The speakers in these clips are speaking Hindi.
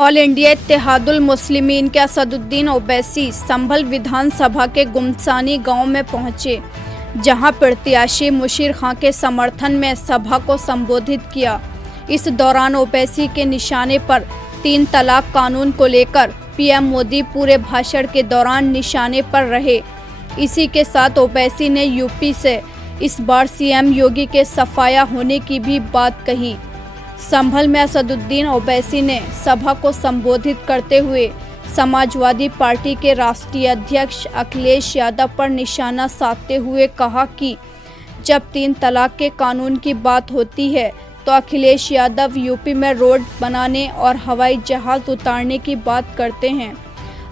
ऑल इंडिया इत्तेहादुल मुस्लिमीन के असदुद्दीन ओवैसी संभल विधानसभा के गुमसानी गांव में पहुंचे, जहां प्रत्याशी मुशीर खां के समर्थन में सभा को संबोधित किया। इस दौरान ओवैसी के निशाने पर 3 तलाक कानून को लेकर पीएम मोदी पूरे भाषण के दौरान निशाने पर रहे। इसी के साथ ओवैसी ने यूपी से इस बार सीएम योगी के सफाया होने की भी बात कही। संभल में असदुद्दीन ओवैसी ने सभा को संबोधित करते हुए समाजवादी पार्टी के राष्ट्रीय अध्यक्ष अखिलेश यादव पर निशाना साधते हुए कहा कि जब 3 तलाक के कानून की बात होती है तो अखिलेश यादव यूपी में रोड बनाने और हवाई जहाज उतारने की बात करते हैं।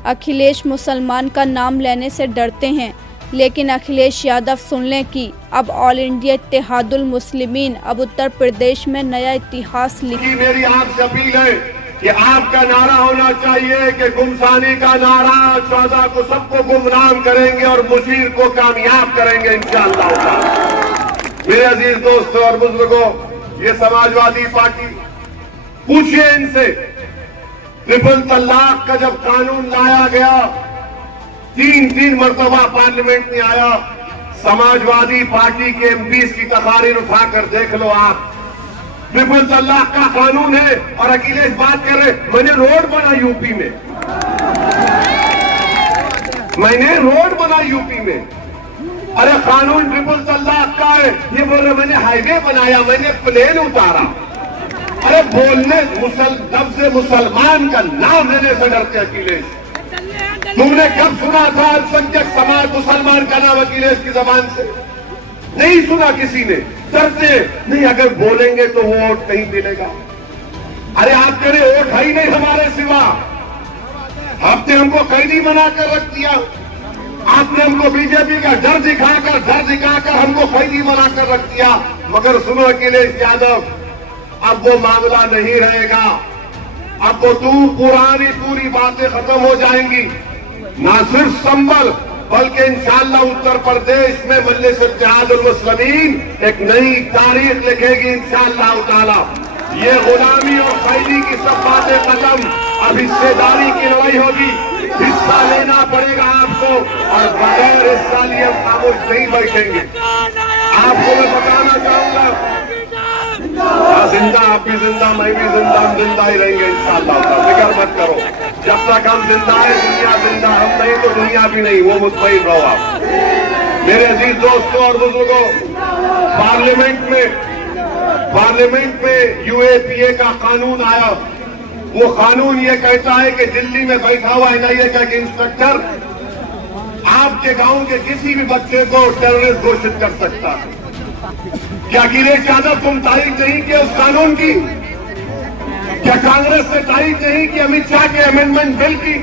अखिलेश मुसलमान का नाम लेने से डरते हैं, लेकिन अखिलेश यादव सुन लें कि अब ऑल इंडिया इत्तेहादुल मुस्लिमीन अब उत्तर प्रदेश में नया इतिहास लिखी। मेरी आपसे अपील है कि आपका नारा होना चाहिए कि गुमसानी का नारा 14 को सबको गुमनाम करेंगे और मुशीर को कामयाब करेंगे इंशाअल्लाह। मेरे अजीज दोस्तों और बुजुर्गों, ये समाजवादी पार्टी, पूछिए इनसे, ट्रिपल तलाक का जब कानून लाया गया 3 मरतबा पार्लियामेंट में आया, समाजवादी पार्टी के एमपीज की तकारीर उठाकर देख लो आप। ट्रिपल तलाक का कानून है और अखिलेश बात कर रहे, मैंने रोड बना यूपी में, मैंने रोड बना यूपी में। अरे कानून ट्रिपल तलाक का है, ये बोल रहे मैंने हाईवे बनाया, मैंने प्लेन उतारा। अरे बोलने लफ्ज़ मुसलमान का नाम लेने से डरते अखिलेश। तुमने कब सुना था अल्पसंख्यक समाज मुसलमान का नाम अखिलेश की जबान से? नहीं सुना किसी ने। डरते नहीं, अगर बोलेंगे तो वोट नहीं मिलेगा। अरे आप कह रहे वोट है ही नहीं हमारे सिवा, आपने हमको कैदी बनाकर रख दिया, आपने हमको बीजेपी का डर दिखाकर हमको कैदी बनाकर रख दिया। मगर सुनो अखिलेश यादव, अब वो मामला नहीं रहेगा। अब वो पूरी बातें खत्म हो जाएंगी। ना सिर्फ संभल बल्कि इंशाअल्लाह उत्तर प्रदेश में मजलिस इत्तेहादुल मुस्लिमीन एक नई तारीख लिखेगी इंशाअल्लाह ताला। ये गुलामी और कैदी की सब बातें खत्म, अब हिस्सेदारी की लड़ाई होगी। हिस्सा लेना पड़ेगा आपको और बगैर हिस्सा लिए खामोश नहीं बैठेंगे। आपको मैं बताना चाहूंगा, जिंदा आप भी जिंदा, मैं भी जिंदा, हम जिंदा ही रहेंगे इंशाअल्लाह। फिक्र मत करो, जब तक हम जिंदा है दुनिया जिंदा, हम नहीं तो दुनिया भी नहीं, वो मुतमईन रहो आप। मेरे अजीज दोस्तों और बुजुर्गों, पार्लियामेंट में यूएपीए का कानून आया। वो कानून ये कहता है कि दिल्ली में बैठा हुआ एनआईए का इंस्पेक्टर आपके गांव के किसी भी बच्चे को टेररिस्ट घोषित कर सकता है। क्या अखिलेश यादव तुम तारीफ नहीं किए उस कानून की? क्या कांग्रेस ने तारीफ नहीं की अमित शाह के अमेंडमेंट बिल की?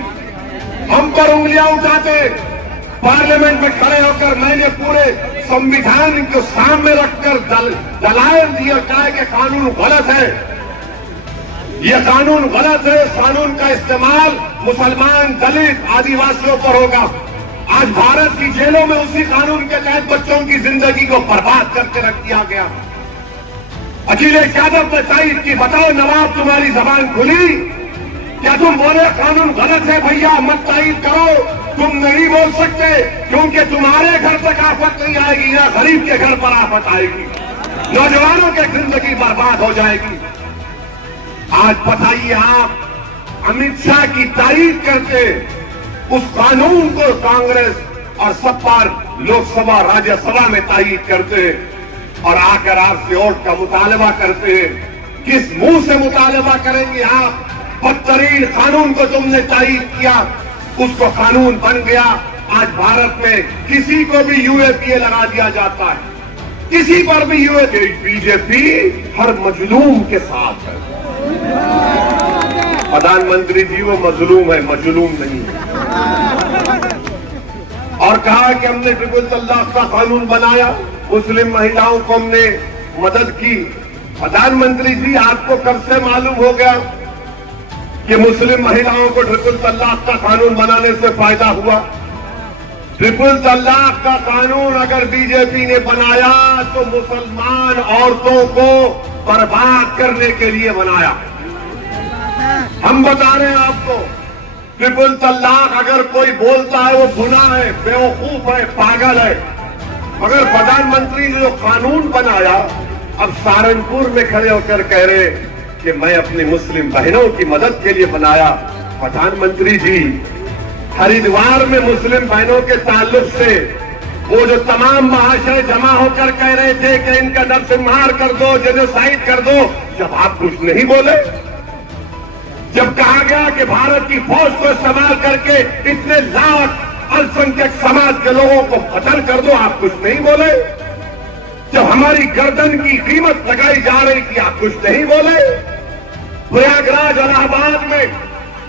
हम पर उंगलियां उठाते पार्लियामेंट में खड़े होकर मैंने पूरे संविधान को सामने रखकर दलाइल दिया, कहा कि कानून गलत है, यह कानून गलत है। इस कानून का इस्तेमाल मुसलमान, दलित, आदिवासियों पर होगा। आज भारत की जेलों में उसी कानून के तहत बच्चों की जिंदगी को बर्बाद करके रख दिया गया। अखिलेश यादव ने तारीफ की, बताओ नवाब तुम्हारी जबान खुली? क्या तुम बोले कानून गलत है भैया मत तारीफ करो? तुम नहीं बोल सकते क्योंकि तुम्हारे घर तक आफत नहीं आएगी, या गरीब के घर पर आफत आएगी, नौजवानों की जिंदगी बर्बाद हो जाएगी। आज बताइए आप, अमित शाह की तारीफ करते उस कानून को कांग्रेस और सपा लोकसभा राज्यसभा में तारीफ करते हैं और आकर आपसे वोट का मुतालबा करते हैं। किस मुंह से मुतालबा करेंगे आप? बदतरीन कानून को तुमने तारीफ किया, उसको कानून बन गया। आज भारत में किसी को भी यूएपीए लगा दिया जाता है, किसी पर भी यूएपीए। बीजेपी हर मजलूम के साथ है। प्रधानमंत्री जी वो मजलूम है, मजलूम नहीं है। और कहा कि हमने ट्रिपल तलाक का कानून बनाया, मुस्लिम महिलाओं को हमने मदद की। प्रधानमंत्री जी आपको कब से मालूम हो गया कि मुस्लिम महिलाओं को ट्रिपल तलाक का कानून बनाने से फायदा हुआ? ट्रिपल तलाक का कानून अगर बीजेपी ने बनाया तो मुसलमान औरतों को बर्बाद करने के लिए बनाया। हम बता रहे हैं आपको, ट्रिपल तलाक अगर कोई बोलता है वो गुनाह है, बेवकूफ है, पागल है। मगर प्रधानमंत्री ने जो कानून बनाया, अब सहारनपुर में खड़े होकर कह रहे कि मैं अपनी मुस्लिम बहनों की मदद के लिए बनाया। प्रधानमंत्री जी, हरिद्वार में मुस्लिम बहनों के ताल्लुक से वो जो तमाम महाशय जमा होकर कह रहे थे कि इनका नरसंहार कर दो, जेनोसाइड कर दो, जब आप कुछ नहीं बोले, जब कहा गया कि भारत की फौज को इस्तेमाल करके इतने लाख अल्पसंख्यक समाज के लोगों को कत्ल कर दो, आप कुछ नहीं बोले। जब हमारी गर्दन की कीमत लगाई जा रही थी, आप कुछ नहीं बोले। प्रयागराज, इलाहाबाद में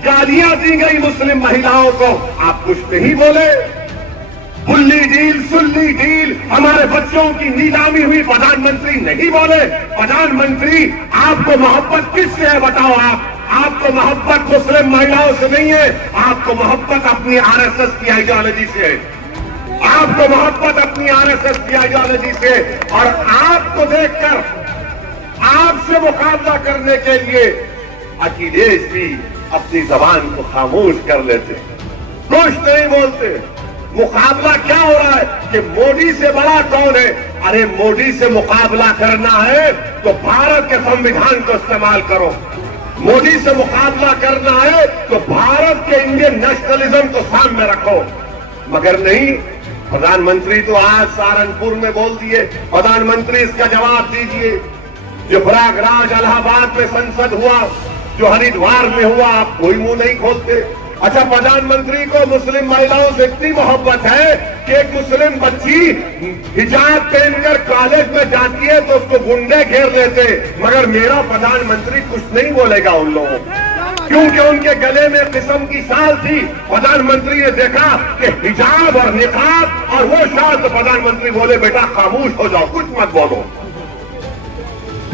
गालियां दी गई मुस्लिम महिलाओं को, आप कुछ नहीं बोले। बुल्ली डील, सुल्ली डील, हमारे बच्चों की नीलामी हुई, प्रधानमंत्री नहीं बोले। प्रधानमंत्री, आपको मोहब्बत किससे है बताओ? आपको मोहब्बत मुस्लिम महिलाओं से नहीं है, आपको मोहब्बत अपनी आरएसएस की आइडियोलॉजी से है। आपको मोहब्बत अपनी आरएसएस की आइडियोलॉजी से, और आपको देखकर आपसे मुकाबला करने के लिए अखिलेश भी अपनी जबान को खामोश कर लेते, कुछ नहीं बोलते। मुकाबला क्या हो रहा है कि मोदी से बड़ा कौन है? अरे मोदी से मुकाबला करना है तो भारत के संविधान को इस्तेमाल करो। मोदी से मुकाबला करना है तो भारत के इंडियन नेशनलिज्म को सामने रखो। मगर नहीं, प्रधानमंत्री तो आज सहारनपुर में बोल दिए। प्रधानमंत्री, इसका जवाब दीजिए। जो प्रयागराज, इलाहाबाद में संसद हुआ, जो हरिद्वार में हुआ, आप कोई मुंह नहीं खोलते। अच्छा, प्रधानमंत्री को मुस्लिम महिलाओं से इतनी मोहब्बत है कि एक मुस्लिम बच्ची हिजाब पहनकर कॉलेज में जाती है तो उसको गुंडे घेर लेते, मगर मेरा प्रधानमंत्री कुछ नहीं बोलेगा उन लोगों को, क्योंकि उनके गले में किस्म की शाल थी। प्रधानमंत्री ने देखा कि हिजाब और निकाब और वो शाल, तो प्रधानमंत्री बोले बेटा खामोश हो जाओ, कुछ मत बोलो।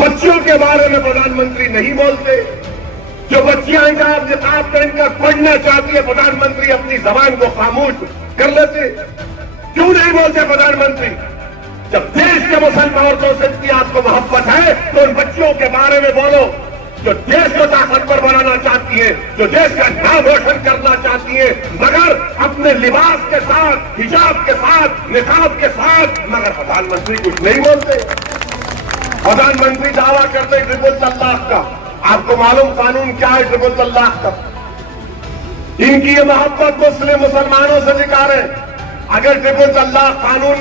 बच्चियों के बारे में प्रधानमंत्री नहीं बोलते। जो बच्चियां हिजाब निकाब पहनकर पढ़ना चाहती है, प्रधानमंत्री अपनी जबान को खामोश कर लेते। क्यों नहीं बोलते प्रधानमंत्री? जब देश के मुसलमान औरतों से इतनी आपको मोहब्बत है तो उन बच्चियों के बारे में बोलो, जो देश को ताकतवर बनाना चाहती है, जो देश का नाम रोशन करना चाहती है, मगर अपने लिबास के साथ, हिजाब के साथ, निकाब के साथ। मगर प्रधानमंत्री कुछ नहीं बोलते। प्रधानमंत्री दावा करते ट्रिपल तलाक का। आपको मालूम कानून क्या है ट्रिपल तलाक का? इनकी ये मोहब्बत मुस्लिम मुसलमानों से दिखा रहे हैं। अगर ट्रिपल तलाक कानून